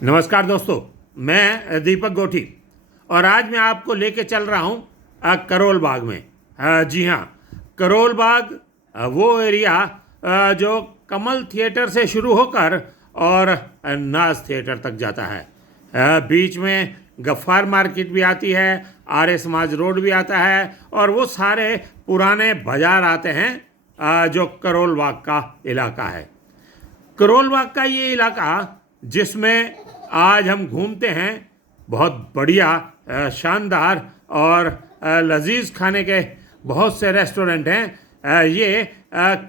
नमस्कार दोस्तों, मैं दीपक गोठी और आज मैं आपको लेके चल रहा हूँ करोल बाग में। जी हाँ, करोल बाग वो एरिया जो कमल थिएटर से शुरू होकर और नाज थिएटर तक जाता है। बीच में गफ्फार मार्केट भी आती है, आर्य समाज रोड भी आता है और वो सारे पुराने बाजार आते हैं जो करोल बाग का इलाका है। करोल बाग का ये इलाका जिसमें आज हम घूमते हैं, बहुत बढ़िया शानदार और लजीज खाने के बहुत से रेस्टोरेंट हैं। ये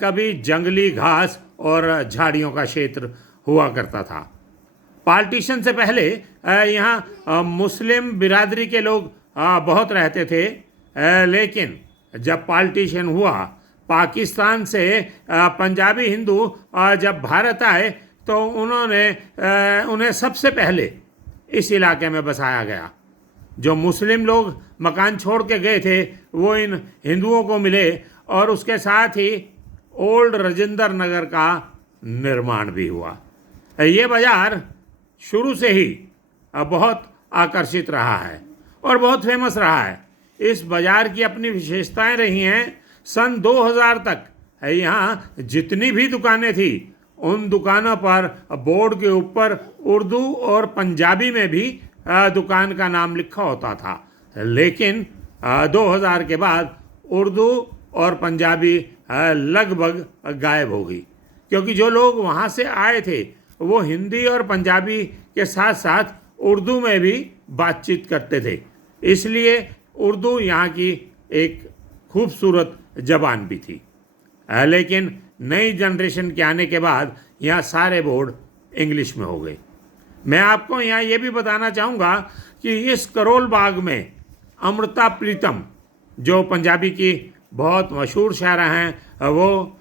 कभी जंगली घास और झाड़ियों का क्षेत्र हुआ करता था। पार्टीशन से पहले यहाँ मुस्लिम बिरादरी के लोग बहुत रहते थे, लेकिन जब पार्टीशन हुआ, पाकिस्तान से पंजाबी हिंदू जब भारत आए तो उन्हें सबसे पहले इस इलाके में बसाया गया। जो मुस्लिम लोग मकान छोड़ के गए थे वो इन हिंदुओं को मिले और उसके साथ ही ओल्ड राजेंद्र नगर का निर्माण भी हुआ। ये बाज़ार शुरू से ही बहुत आकर्षित रहा है और बहुत फेमस रहा है। इस बाज़ार की अपनी विशेषताएं रही हैं। सन 2000 तक यहाँ जितनी भी दुकानें थी उन दुकानों पर बोर्ड के ऊपर उर्दू और पंजाबी में भी दुकान का नाम लिखा होता था, लेकिन 2000 के बाद उर्दू और पंजाबी लगभग गायब हो गई, क्योंकि जो लोग वहाँ से आए थे वो हिंदी और पंजाबी के साथ साथ उर्दू में भी बातचीत करते थे। इसलिए उर्दू यहाँ की एक खूबसूरत ज़बान भी थी। लेकिन नई जनरेशन के आने के बाद यहाँ सारे बोर्ड इंग्लिश में हो गए। मैं आपको यहाँ ये भी बताना चाहूँगा कि इस करोल बाग में अमृता प्रीतम, जो पंजाबी की बहुत मशहूर शायरा हैं, वो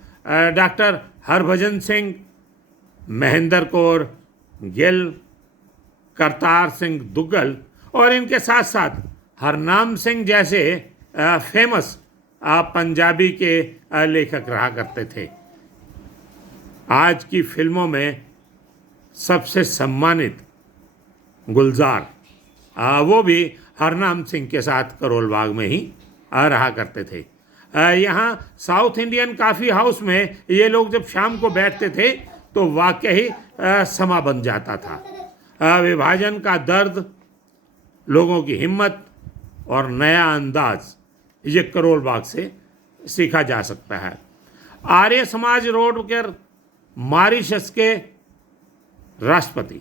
डॉक्टर हरभजन सिंह, महेंद्र कौर गिल, करतार सिंह दुग्गल और इनके साथ साथ हरनाम सिंह जैसे फेमस पंजाबी के लेखक रहा करते थे। आज की फिल्मों में सबसे सम्मानित गुलजार वो भी हरनाम सिंह के साथ करोल बाग में ही रहा करते थे। यहाँ साउथ इंडियन कॉफ़ी हाउस में ये लोग जब शाम को बैठते थे तो वाकई समा बन जाता था। विभाजन का दर्द, लोगों की हिम्मत और नया अंदाज ये करोल बाग से सीखा जा सकता है। आर्य समाज रोड पर मॉरिशस के राष्ट्रपति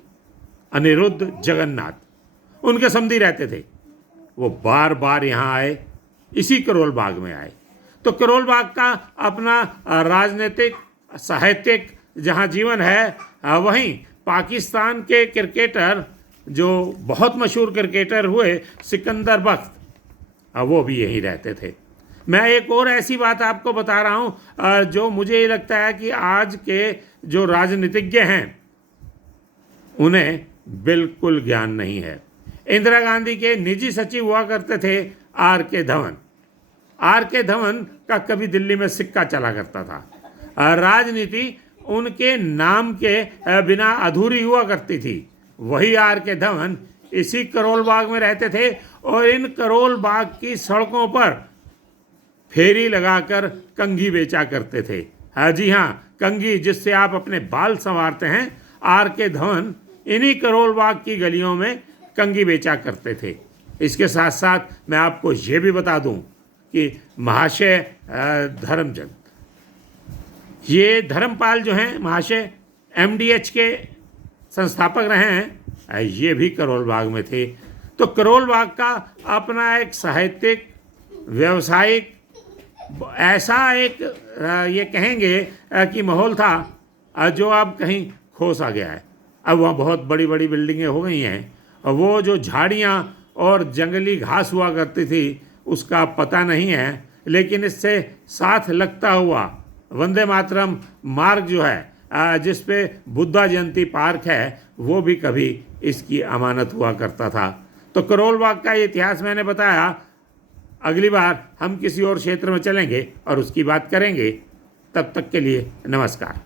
अनिरुद्ध जगन्नाथ उनके समधी रहते थे। वो बार बार यहाँ आए, इसी करोल बाग में आए। तो करोल बाग का अपना राजनीतिक साहित्यिक जहाँ जीवन है, वहीं पाकिस्तान के क्रिकेटर जो बहुत मशहूर क्रिकेटर हुए सिकंदर बख्त, वो भी यहीं रहते थे। मैं एक और ऐसी बात आपको बता रहा हूँ जो मुझे ये लगता है कि आज के जो राजनीतिज्ञ हैं उन्हें बिल्कुल ज्ञान नहीं है। इंदिरा गांधी के निजी सचिव हुआ करते थे R.K. धवन। R.K. धवन का कभी दिल्ली में सिक्का चला करता था। राजनीति उनके नाम के बिना अधूरी हुआ करती थी। वही R.K. धवन इसी करोल बाग में रहते थे और इन करोल बाग की सड़कों पर फेरी लगाकर कंघी बेचा करते थे। हाँ जी हाँ, कंघी जिससे आप अपने बाल संवारते हैं, R.K. धवन इन्हीं करोल बाग की गलियों में कंघी बेचा करते थे। इसके साथ साथ मैं आपको ये भी बता दूं कि महाशय धर्मचंद, ये धर्मपाल जो हैं महाशय MDH के संस्थापक रहे हैं, ये भी करोल बाग में थे। तो करोल बाग का अपना एक साहित्यिक, व्यवसायिक ऐसा एक ये कहेंगे कि माहौल था जो अब कहीं खो सा गया है। अब वहाँ बहुत बड़ी बड़ी बिल्डिंगें हो गई हैं। वो जो झाड़ियाँ और जंगली घास हुआ करती थी उसका पता नहीं है, लेकिन इससे साथ लगता हुआ वंदे मातरम मार्ग जो है, जिस पे बुद्धा जयंती पार्क है, वो भी कभी इसकी अमानत हुआ करता था। तो करोल बाग का इतिहास मैंने बताया। अगली बार हम किसी और क्षेत्र में चलेंगे और उसकी बात करेंगे। तब तक के लिए नमस्कार।